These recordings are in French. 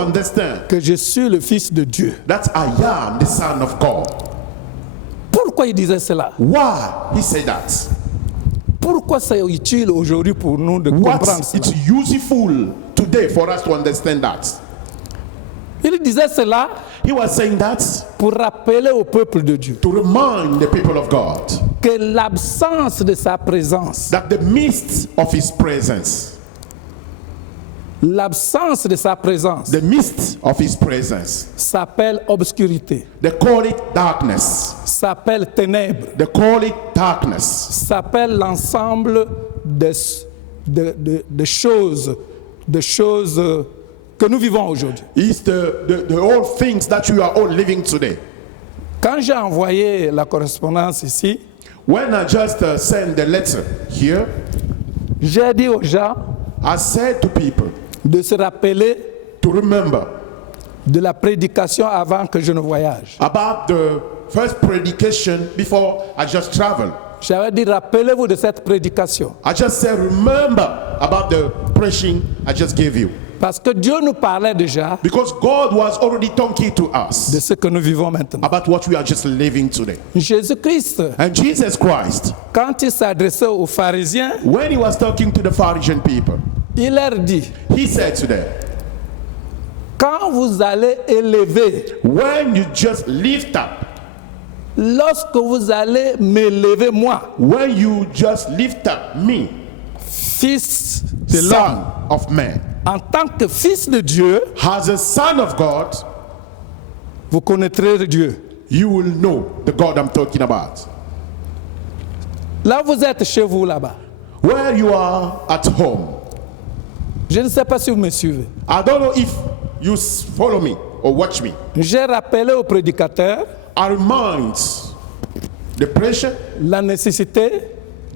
understand que je suis le Fils de Dieu. that I am the Son of God. Pourquoi il disait cela? Why he said that? Pourquoi c'est utile aujourd'hui pour nous de What comprendre cela? it's useful today for us to understand that? Il disait cela He was saying that pour rappeler au peuple de Dieu to remind the people of God que l'absence de sa présence, that the mist of his presence, l'absence de sa présence the mist of his presence, s'appelle obscurité, they call it darkness. s'appelle ténèbres, They call it darkness. s'appelle l'ensemble de choses que nous vivons aujourd'hui. It's the all things that you are all living today. Quand j'ai envoyé la correspondance ici, When I just sent the letter here, j'ai dit aux gens I said to people de se rappeler to remember de la prédication avant que je ne voyage. about the first predication before I just traveled. J'avais dit, rappelez-vous de cette prédication. I just said, remember about the preaching I just gave you. Parce que Dieu nous parlait déjà Because God was already talking to de us ce que nous vivons maintenant. about what we are just living today. Jésus-Christ, And Jesus Christ, quand il s'adressait aux pharisiens, when he was talking to the Pharisee people, il leur dit, he said to them, quand vous allez élever, when you just lift up, lorsque vous allez m'élever moi, when you just lift up me, fils de l'homme, Son of Man, en tant que fils de Dieu, as a son of God, vous connaîtrez Dieu. you will know the God I'm talking about. Là, vous êtes chez vous là-bas. Where you are at home. Je ne sais pas si vous me suivez. I don't know if you follow me or watch me. J'ai rappelé au prédicateur I remind the preacher la nécessité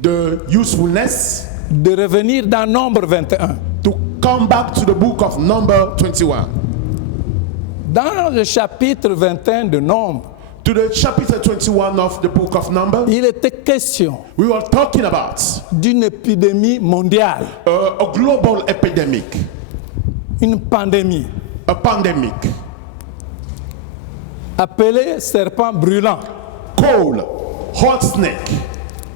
the usefulness de revenir dans Nombre 21. to come back to the book of Number 21. Dans le chapitre 21 de Nombre, To the chapter 21 of the book of Number, il était question we were talking about d'une épidémie mondiale, a global epidemic, une pandémie, a pandemic, appelée serpent brûlant. cold, hot snake.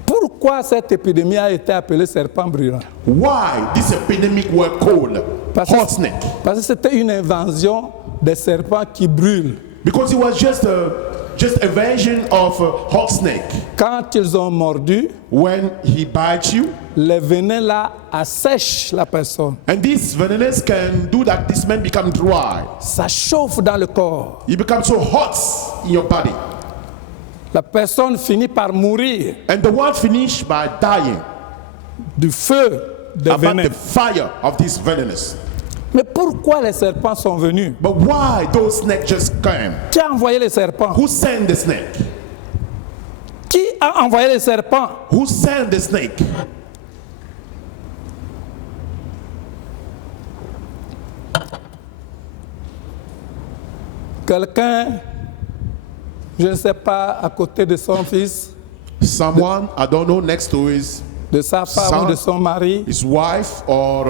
Pourquoi cette épidémie a été appelée serpent brûlant? Why this epidemic were called hot snake? Parce que c'était une invention des serpents qui brûlent. Because it was just a version of a hot snake. Quand ils ont mordu, When he bites you, les venins là assèchent la personne. and this venomous can do that, this man become dry. Ça chauffe dans le corps. You become so hot in your body. La personne finit par mourir And the one finish by dying du feu des about venins. the fire of this venomous. Mais pourquoi les serpents sont venus? But why those snakes just came? Qui a envoyé les serpents? Who sent the snake? Qui a envoyé les serpents? Who sent the snake? Quelqu'un, je ne sais pas, à côté de son fils, Someone, I don't know, next to de sa femme Son. ou de son mari, his wife or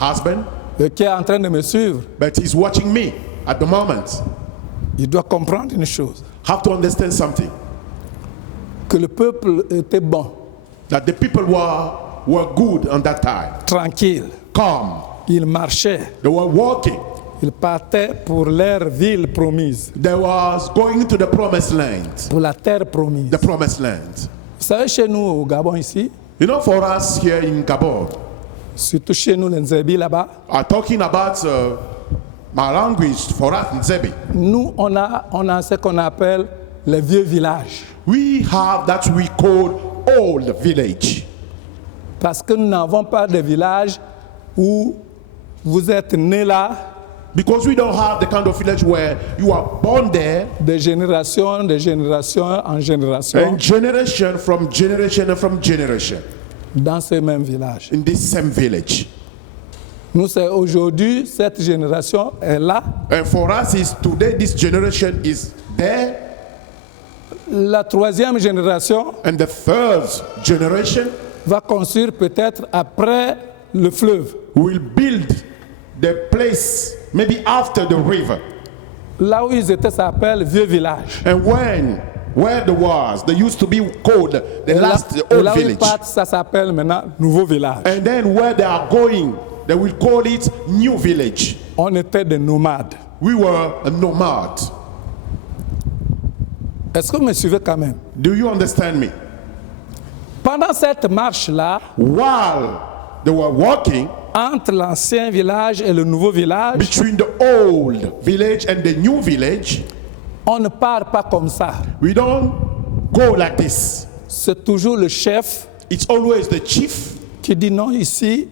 husband, qui est en train de me suivre, but he's watching me at the moment. il doit comprendre une chose, Have to understand something. que le peuple était bon, That the people were good on that time. tranquille. Calm. Ils marchaient, They were walking. ils partaient pour leur ville promise, They was going to the promised land. pour la terre promise. The promised land. Vous savez, chez nous au Gabon ici, You know, for us here in Gabon, surtout chez nous les Nzébi là-bas, I'm talking about my language for us in Zebi. nous on a ce qu'on appelle les vieux villages. We have that we call old village. Parce que nous n'avons pas de village où vous êtes né là, Because we don't have the kind of village where you are born there de génération en génération, and generation from generation dans ce même village. in this same village. Nous, c'est aujourd'hui, cette génération est là. And for us is today this generation is there, La troisième génération and the third generation va construire peut-être après le fleuve. will build the place maybe after the river. Là où ils étaient, ça s'appelle Vieux Village. And where there was, they used to be called the last Et old là où ils village. partent, ça s'appelle maintenant Nouveau Village. And then where they are going, they will call it New Village. On était des nomades. We were a nomad. Est-ce que vous me suivez quand même? Do you understand me? Pendant cette marche-là, While they were walking entre l'ancien village et le nouveau village, between the old village and the new village, on ne part pas comme ça. we don't go like this. C'est toujours le chef It's always the chief qui dit non, ici,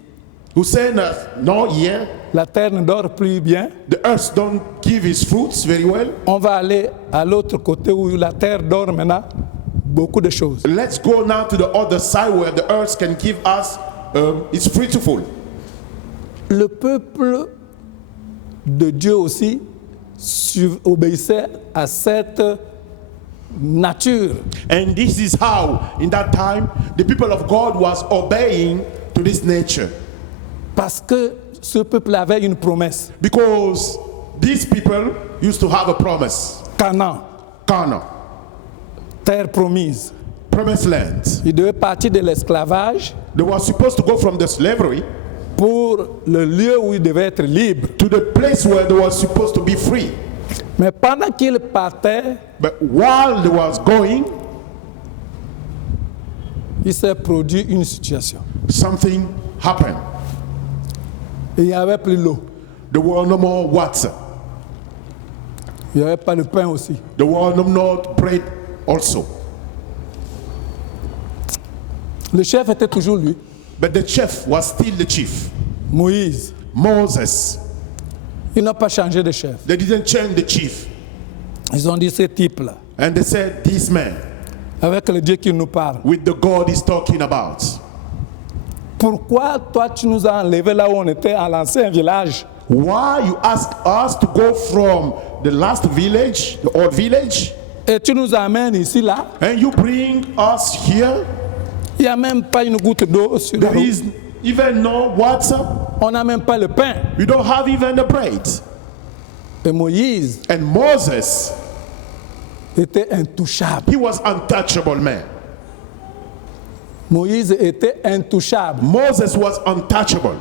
who said, no, here, la terre ne dort plus bien. the earth don't give its fruits very well. On va aller à l'autre côté où la terre dort maintenant beaucoup de choses. Let's go now to the other side where the earth can give us, it's fruitful. Le peuple de Dieu aussi obéissait à cette nature. And this is how, in that time, the people of God was obeying to this nature. Parce que ce peuple avait une promesse. Because these people used to have a promise. Canaan, Canaan, terre promise. promised land. Ils devaient partir de l'esclavage They were supposed to go from the slavery pour le lieu où ils devaient être libres. to the place where they were supposed to be free. Mais pendant qu'ils partaient, But while they was going, il s'est produit une situation. something happened. Il n'y avait plus l'eau. There were no more water. Il n'y avait pas de pain aussi. There were no more bread also. Le chef était toujours lui, But the chief was still the chief. Moïse. Moses. Ils n'ont pas changé de chef. They didn't change the chief. Ils ont dit ce type-là, And they said, this man, avec le Dieu qui nous parle. with the God he's talking about. Pourquoi toi tu nous as enlevés là où on était à l'ancien village? Why you ask us to go from the last village, the old village, Et tu nous amènes ici là? and you bring us here? Il n'y a même pas une goutte d'eau sur la There route. is even no water. On n'a même pas le pain. We don't have even the bread. Et Moïse And Moses, était intouchable. he was untouchable man. Moïse était intouchable. Moses was untouchable.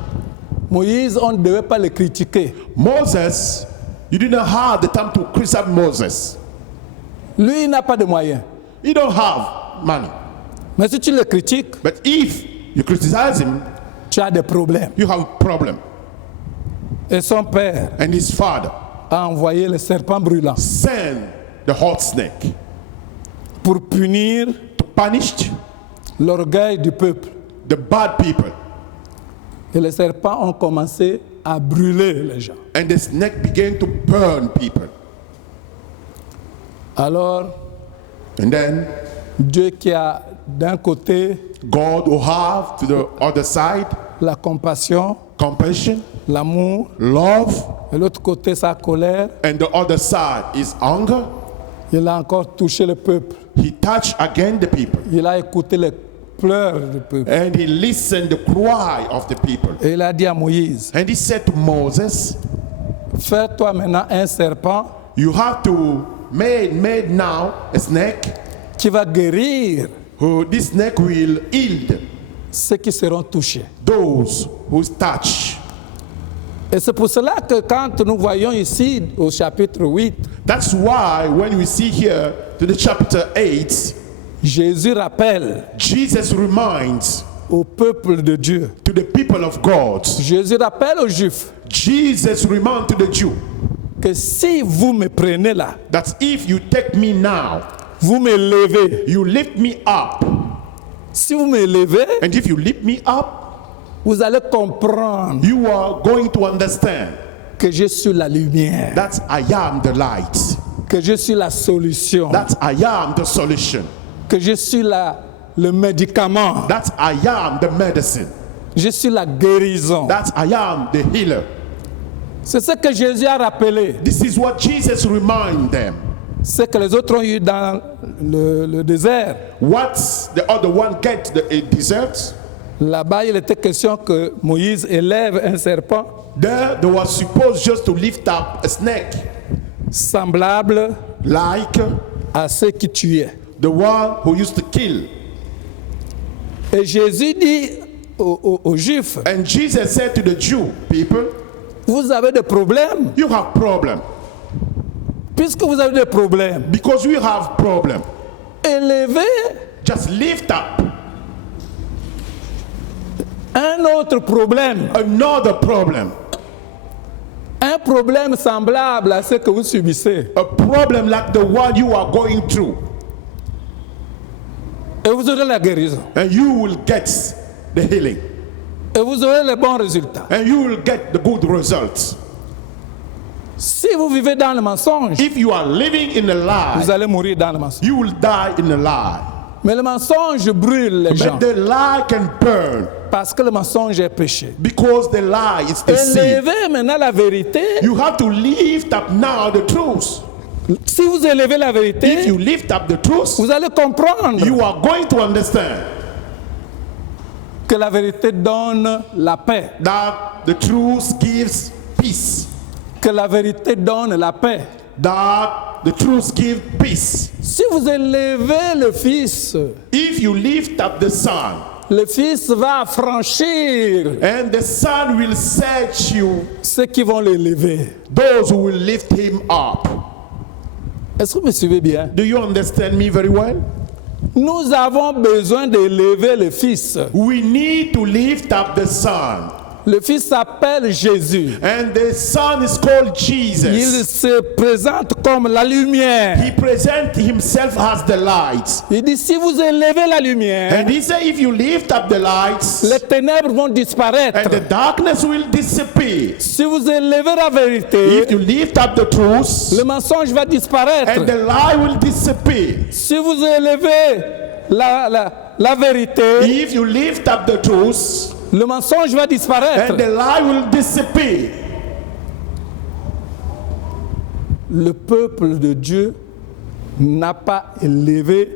Moïse, on ne devait pas le critiquer. Moses, you didn't have the time to criticize Moses. Lui, il n'a pas de moyens. He don't have money. Mais si tu le critiques, But if you criticize him, tu as des problèmes. you have a problem. Et son père And his father a envoyé le serpent brûlant sent the hot snake pour punir to punish l'orgueil du peuple. the bad people. Et les serpents ont commencé à brûler les gens. And the snake began to burn people. Alors, And then Dieu qui a d'un côté God will have to the other side la compassion, compassion, l'amour, love, et l'autre côté sa colère, and the other side is anger. il a encore touché le peuple. He touched again the people. Il a écouté les pleurs du peuple. And he listened the cry of the people. Et il a dit à Moïse, And he said to Moses, fais-toi maintenant un serpent you have to make now a snake. qui va guérir This snake will heal ceux qui seront touchés. those who touch. Et c'est pour cela que quand nous voyons ici au chapitre 8, That's why when we see here to the chapter 8, Jésus rappelle Jesus reminds au peuple de Dieu. to the people of God. Jésus rappelle aux Juifs Jesus reminds to the Jew que si vous me prenez là, that if you take me now, vous me levez. you lift me up. Si vous me levez, And if you lift me up, vous allez comprendre you are going to understand que je suis la lumière, that I am the light, que je suis la solution, that I am the solution, que je suis le médicament, that I am the medicine, je suis la guérison. that I am the healer. C'est ce que Jésus a rappelé, This is what Jesus reminds them. ce que les autres ont eu dans le désert. What the other one get the desert. Là-bas, il était question que Moïse élève un serpent There, they were supposed just to lift up a snake, semblable like à ceux qui tuaient. the one who used to kill. Et Jésus dit aux Juifs, And Jesus said to the Jew people, vous avez des problèmes. you have problem. Puisque vous avez des problèmes, Because you have problem, élevez just lift up un autre problème. another problem. Un problème semblable à ce que vous subissez. A problem like the one you are going through. Et vous aurez la guérison. And you will get the healing. Et vous aurez les bons résultats. And you will get the good results. Si vous vivez dans le mensonge, If you are living in a lie, vous allez mourir dans le mensonge. you will die in a lie. Mais le mensonge brûle les gens. But the lie can burn Parce que le mensonge est péché. because the lie is the sin. Élevez maintenant la vérité. You have to lift up now the truth. Si vous élevez la If vérité, you lift up the truth, vous allez comprendre you are going to understand que la vérité donne la paix. that the truth gives peace. Que la vérité donne la paix. That the truth gives peace. Si vous élevez le Fils, If you lift up the Son, le Fils va affranchir and the Son will set you, ceux qui vont l'élever. those who will lift him up. Est-ce que vous me suivez bien? Do you understand me very well? Nous avons besoin d'élever le Fils. We need to lift up the Son. Le Fils s'appelle Jésus. And the Son is called Il Jesus. se présente comme la lumière. He presents himself as the light. Il dit, si vous élevez la lumière, And he said, if you lift up the lights, les ténèbres vont disparaître. and the darkness will disappear. Si vous élevez la vérité, If you lift up the truth, le mensonge va disparaître. and the lie will disappear. Si vous élevez la vérité, If you lift up the truth, le mensonge va disparaître. and the lie will disappear. Le peuple de Dieu n'a pas élevé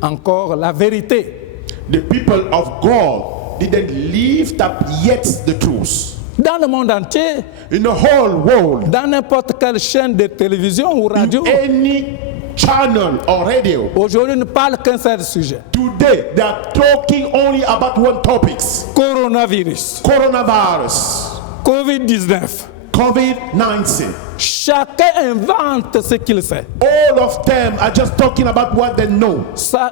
encore la vérité. The people of God didn't lift up yet the truth. Dans le monde entier, In the whole world, dans n'importe quelle chaîne de télévision ou radio, any channel or radio, aujourd'hui on ne parle qu'un seul sujet. today they are talking only about one topic: Coronavirus, coronavirus, Covid-19. COVID-19. Chacun invente ce qu'il sait. All of them are just talking about what they know.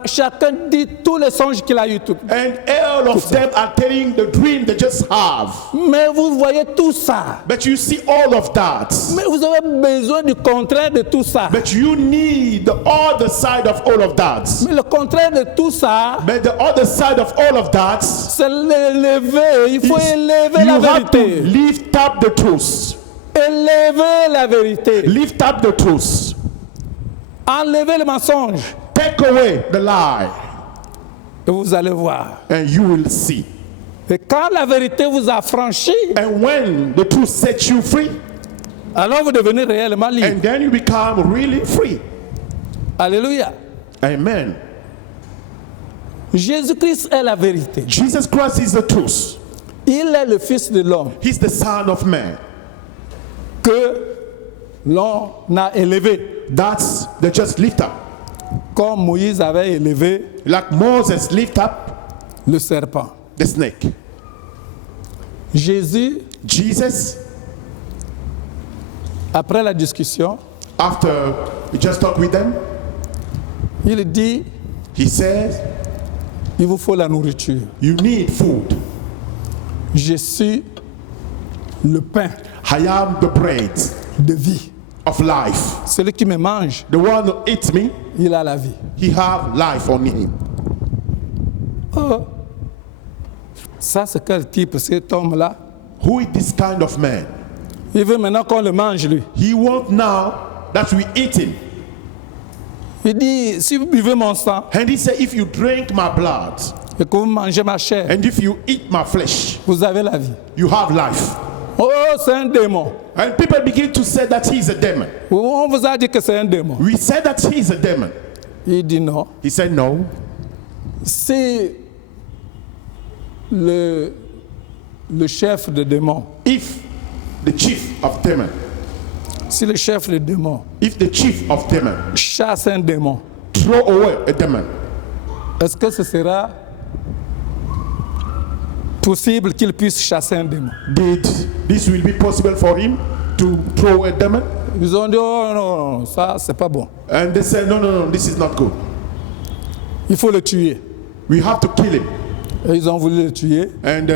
Chacun dit tous les songes qu'il a eu. And all of them are telling the dream they just have. Mais vous voyez tout ça. But you see all of that. Mais vous avez besoin du contraire de tout ça. But you need the other side of all of that. Mais le contraire de tout ça, But the other side of all of that c'est l'élever. Il faut is élever you la have to vérité. lift up the truth. Élever la vérité. Lift up the truth. Enlever le mensonge. Take away the lie. Et vous allez voir. And you will see. Et quand la vérité vous a franchi, And when the truth sets you free, alors vous devenez réellement libre. and then you become really free. Alléluia. Amen. Jésus-Christ est la vérité. Jesus Christ is the truth. Il est le Fils de l'homme He's the Son of Man. que l'on a élevé, That's the just lift up. comme Moïse avait élevé Like Moses lift up le serpent. the snake. Jésus, Jesus, après la discussion, after we just talked with them, il dit, he says, il vous faut la nourriture. you need food. Je suis le pain I am the bread de vie. of life. Celui qui me mange, The one who eats me, il a la vie. he have life on him. Oh, ça c'est quel type, cet homme-là? Who is this kind of man? Il veut maintenant qu'on le mange, lui. He wants now that we eat him. Il dit, si vous buvez mon sang And he said, if you drink my blood, et que vous mangez ma chair, and if you eat my flesh, vous avez la vie. you have life. Oh, c'est un démon. And people begin to say that he's a demon. On vous a dit que c'est un démon. We said that he's a demon. Il dit non. He said no. Si le chef de démon If the chief of demon, si le chef des démons if the chief of demon chasse un démon, throw away a demon, est-ce que ce sera possible qu'il puisse chasser un démon? this will be possible for him to throw a demon? Ils ont dit, oh non, ça c'est pas bon. And they said, no, this is not good. Il faut le tuer. We have to kill him. Et ils ont voulu le tuer, And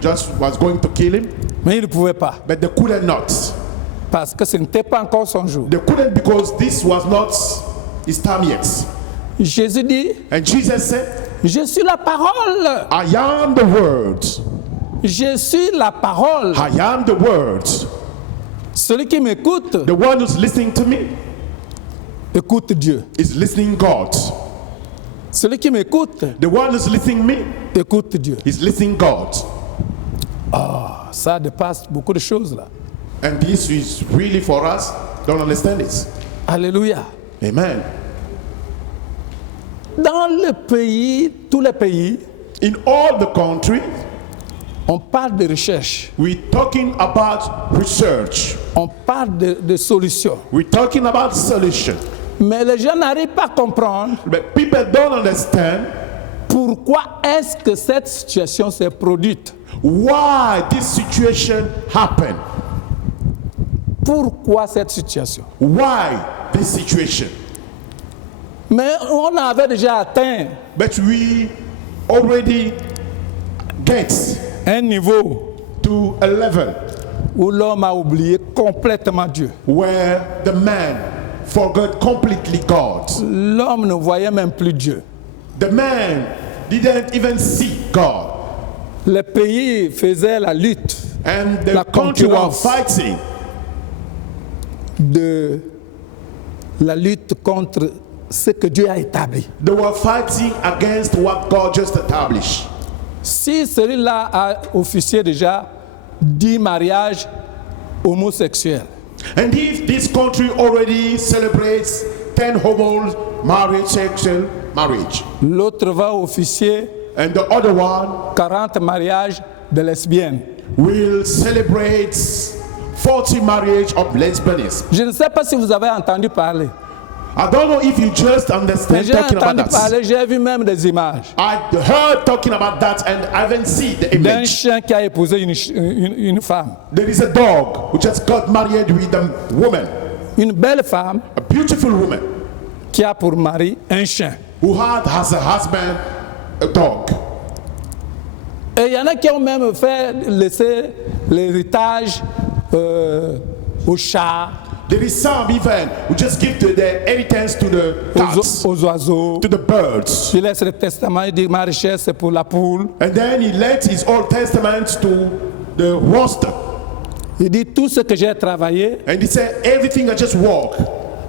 just was going to kill him, mais ils ne pouvaient pas. but they couldn't not. Parce que ce n'était pas encore son jour. They couldn't because this was not his time yet. Jésus dit, And Jesus said, je suis la parole. I am the word. Je suis la parole. I am the word. Celui qui m'écoute, The one who's listening to me écoute Dieu. is listening God. Celui qui m'écoute, The one who's listening me écoute Dieu. is listening God. Ça dépasse beaucoup de choses là. And this is really for us. Don't understand it. Alléluia. Amen. Dans le pays, tous les pays, In all the country, on parle de recherche, we're talking about research. on parle de solutions. We're talking about solution. Mais les gens n'arrivent pas à comprendre But people don't understand pourquoi est-ce que cette situation s'est produite. why this situation happened. Pourquoi cette situation? Why this situation? Mais on avait déjà atteint But we already get un niveau to a level où l'homme a oublié complètement Dieu. where the man forgot completely God. L'homme ne voyait même plus Dieu. The man didn't even see God. Les pays faisaient la lutte And the La country was concurrence. fighting de la lutte contre ce que Dieu a établi. They were fighting against what God just established. Si celui-là a officié déjà 10 mariages homosexuels, And if this country already celebrates 10 homos marriage, sexual marriage, l'autre va officier and the other one 40 mariages de lesbiennes. will celebrate 40 marriage of lesbianism. Je ne sais pas si vous avez entendu parler. I don't know if you just Mais understand j'ai talking about entendu that. parler, j'ai vu même des images I heard talking about that and I haven't seen the d'un image. chien qui a épousé une femme. There is a dog who just got married with a woman, Une belle femme a beautiful woman, qui a pour mari un chien. who had as a husband a dog. Et il y en a qui ont même fait laisser l'héritage aux chats, There is some even who just give the inheritance to the cats, aux oiseaux. to the birds. Il laisse le testament, il dit ma richesse c'est pour la poule. And then he lent his Old Testament to the rooster. Il dit tout ce que j'ai travaillé, And he said, everything I just walk,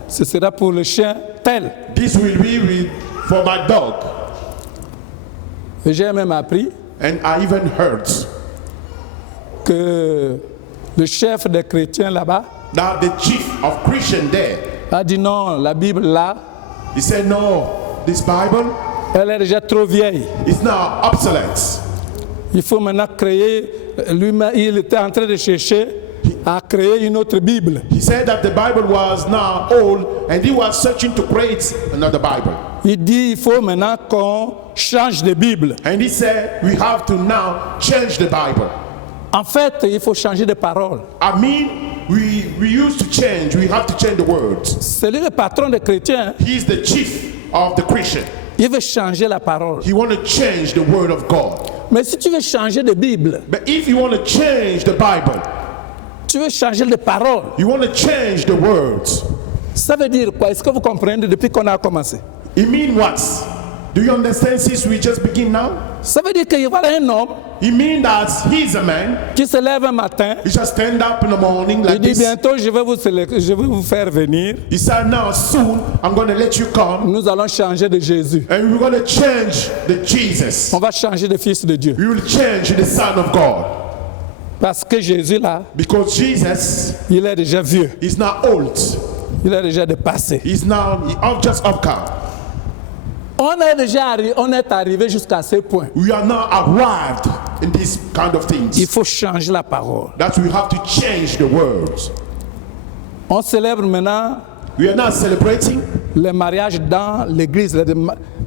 ce sera pour le chien tel. this will be for my dog. Et j'ai même appris And I even heard que le chef des chrétiens là-bas that the chief of Christian there, a dit non, la Bible là, he said, no, this Bible elle est déjà trop vieille. is now obsolete. Il faut maintenant créer, lui-même, il était en train de chercher à créer une autre Bible. He said that the Bible was now old and he was searching to create another Bible. Il dit il faut maintenant qu'on change de Bible. And he said, we have to now change the Bible. En fait, il faut changer de parole. I mean, we used to change, we have to change the words. C'est lui le patron des chrétiens. He's the chief of the Christian. Il veut changer la parole. He want to change the word of God. Mais si tu veux changer de Bible, But if you want to change the Bible, tu veux changer de parole, you want to change the words. ça veut dire quoi? Est-ce que vous comprenez depuis qu'on a commencé? It mean what? Do you understand since we just begin now? Ça veut dire qu'il y a un homme It mean that he's a man. qui se lève un matin, He just stand up in the morning il like dit this. bientôt je vais vous faire venir, He said, now soon I'm going to let you come nous allons changer de Jésus. and we're going to change the Jesus. On va changer de fils de Dieu. We will change the Son of God. Parce que Jésus là, Because Jesus il est déjà vieux, is now old. il est déjà dépassé. He's now just upcome. On est arrivé jusqu'à ce point. We are now arrived in these kind of Il things. faut changer la parole. That we have to change the words. On célèbre maintenant We are now celebrating. les mariages dans l'église, les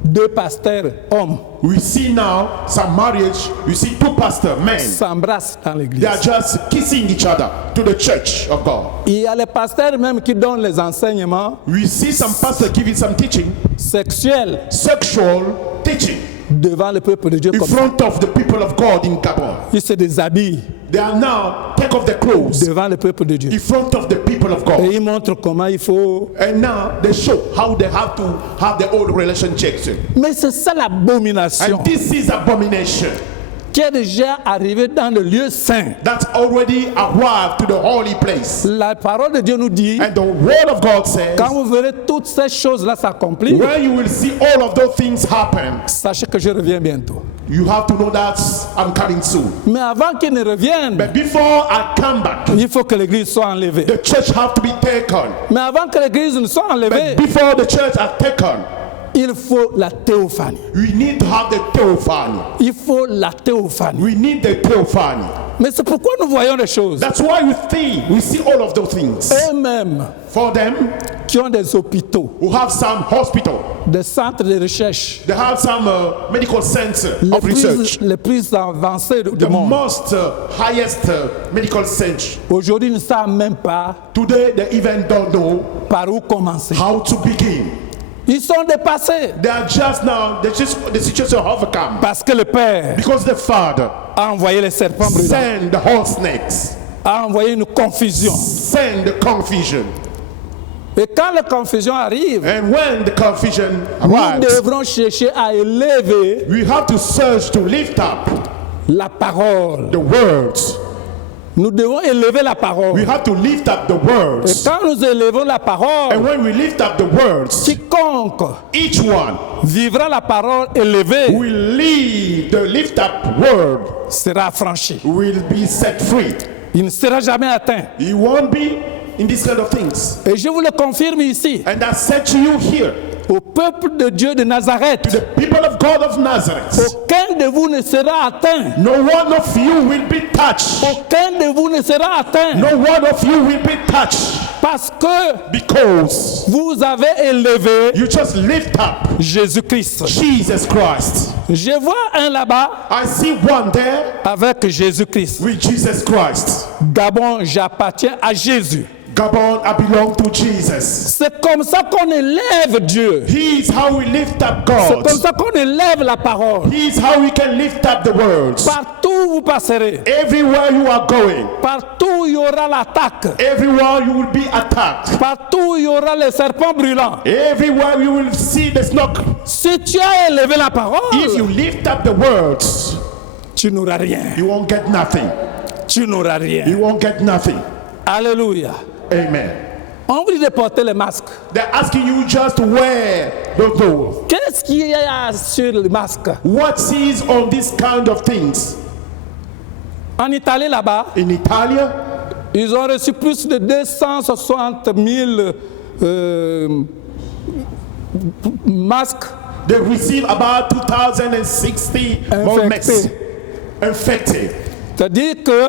deux pasteurs hommes We see now some marriage. You see two pastors, men. s'embrassent dans l'église. They are just kissing each other to the church of God. Il y a les pasteurs même qui donnent les enseignements We see some pastors giving some teaching, sexuels sexual teaching, devant le peuple de Dieu in comme ça. front of the people of God in Gabon. Ils se déshabillent They are now take off their clothes devant le peuple de Dieu. in front of the people of Et God. ils montrent comment il faut. And now they show how they have to have their old relationships. Mais c'est ça l'abomination And this is abomination qui est déjà arrivée dans le lieu saint. that already arrived to the holy place. La parole de Dieu nous dit, And the word of God says, quand vous verrez toutes ces choses-là s'accomplir, when you will see all of those things happen, sachez que je reviens bientôt. you have to know that I'm coming soon. Mais avant qu'il ne revienne, But before I come back, il faut que l'église soit enlevée. the church have to be taken. Mais avant que l'église ne soit enlevée, But before the church are taken, il faut la théophanie. we need to have the theophany. Il faut la théophanie. We need the theophany. Mais c'est pourquoi nous voyons des choses. That's why we see all of those things. Eux-mêmes For them qui ont des hôpitaux, who have some hospital, des centres de recherche, they have some medical center of research, les plus avancés du the monde. most highest medical center. Aujourd'hui, ils ne savent même pas Today they even don't know par où commencer. how to begin. Ils sont dépassés They are just now, the situation overcome parce que le Père because the Father a envoyé les serpents brûlants, send the whole snakes, a envoyé une confusion. send the confusion. Et quand la confusion arrive, And when the confusion nous arrives, devrons chercher à élever we have to search to lift up la parole. the words. Nous devons élever la We parole. have to lift up the Et words. quand nous élevons la And parole, when we lift up the words, quiconque each one vivra la parole élevée will lead the lift up word, sera affranchi. will be set free. Il ne sera jamais atteint. He won't be in this kind of things. Et je vous le confirme ici, And I said to you here, au peuple de Dieu de Nazareth, the people of God of Nazareth, aucun de vous ne sera atteint. no one of you will be touched. Aucun de vous ne sera atteint. No one of you will be touched Parce que because vous avez élevé you just lift up Jésus-Christ. Jesus Christ. Je vois un là-bas I see one there avec Jésus-Christ. with Jesus Christ. Gabon, j'appartiens à Jésus. Gabon, I belong to Jesus. C'est comme ça qu'on élève Dieu. He is how we lift up C'est God. comme ça qu'on élève la parole. He is how we can lift up the words. Partout où vous passerez, Everywhere you are going, partout où il y aura l'attaque, everywhere you will be attacked. partout où il y aura les serpents brûlants. Everywhere you will see the smoke. Si tu as élevé la If you parole, lift up the words, tu n'auras rien. you won't get nothing. Tu n'auras rien. You won't get nothing. Alléluia. Amen. On vous dit de porter le masque. They're asking you just to wear those. Qu'est-ce qu'il y a sur le masque? What is on this kind of things? En Italie, là-bas, In Italia, ils ont reçu plus de 260 000 masques they receive about 2,060 more Infected. infected. C'est-à-dire que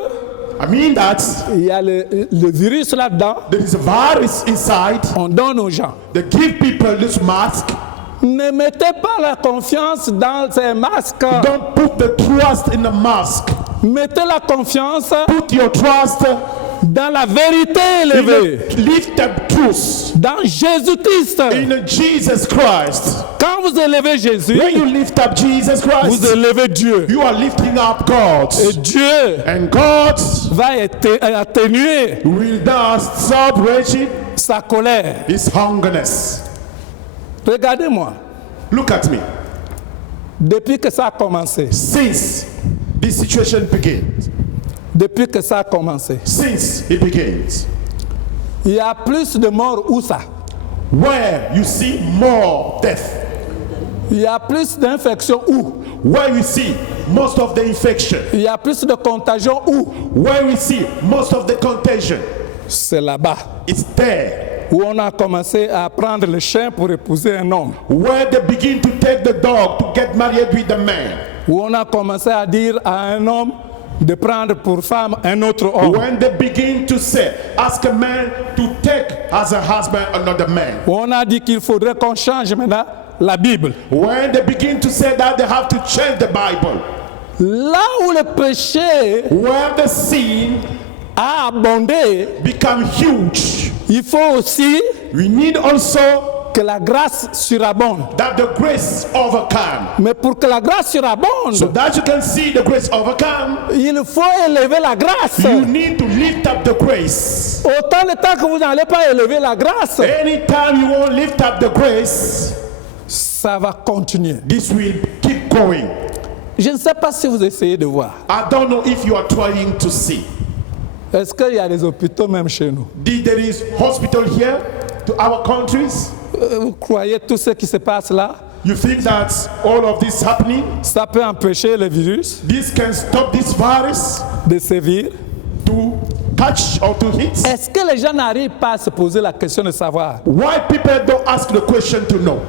I mean that il y a le virus là-dedans, there is a virus inside. on donne aux gens. They give people this mask. Ne mettez pas la confiance dans ces masques. Don't put the trust in the mask. Mettez la confiance Put your trust dans la vérité in élevée, the lift up truth dans Jésus-Christ. in Jesus Christ. Quand vous élevez Jésus, When you lift up Jesus vous Christ, élevez Dieu. you are lifting up God. Et Dieu And God va atténuer will now stop raging sa colère. his hungerness. Regardez-moi, Look at me. depuis que ça a commencé, Since this situation begins, depuis que ça a commencé, since it begins, il y a plus de morts où ça? where you see more death, Il y a plus d'infections où? where we see most of the infection, Il y a plus de contagion où? where we see most of the contagion, C'est là-bas it's there. où on a commencé à prendre le chien pour épouser un homme. Where they begin to take the dog to get married with the man. où on a commencé à dire à un homme de prendre pour femme un autre homme. When they begin to say, ask a man to take as a husband another man. Où on a dit qu'il faudrait qu'on change maintenant la Bible. When they begin to say that, they have to change the Bible. Là où le péché Where the sin a abondé, become huge, il faut aussi we need also que la grâce surabonde. that the grace overcome. Mais pour que la grâce surabonde, So that you can see the grace overcome, il faut élever la grâce. you need to lift up the grace. Autant de temps que vous n'allez pas élever la grâce, Anytime you won't lift up the grace, ça va continuer. this will keep going. Je ne sais pas si vous essayez de voir. I don't know if you are trying to see. Est-ce qu'il y a des hôpitaux même chez nous? There is hospital here to our countries. Vous croyez tout ce qui se passe là, You think that all of this happening, ça peut empêcher le virus this can stop this virus de sévir? to catch or to hit? Est-ce que les gens n'arrivent pas à se poser la question de savoir Why people don't ask the question to know?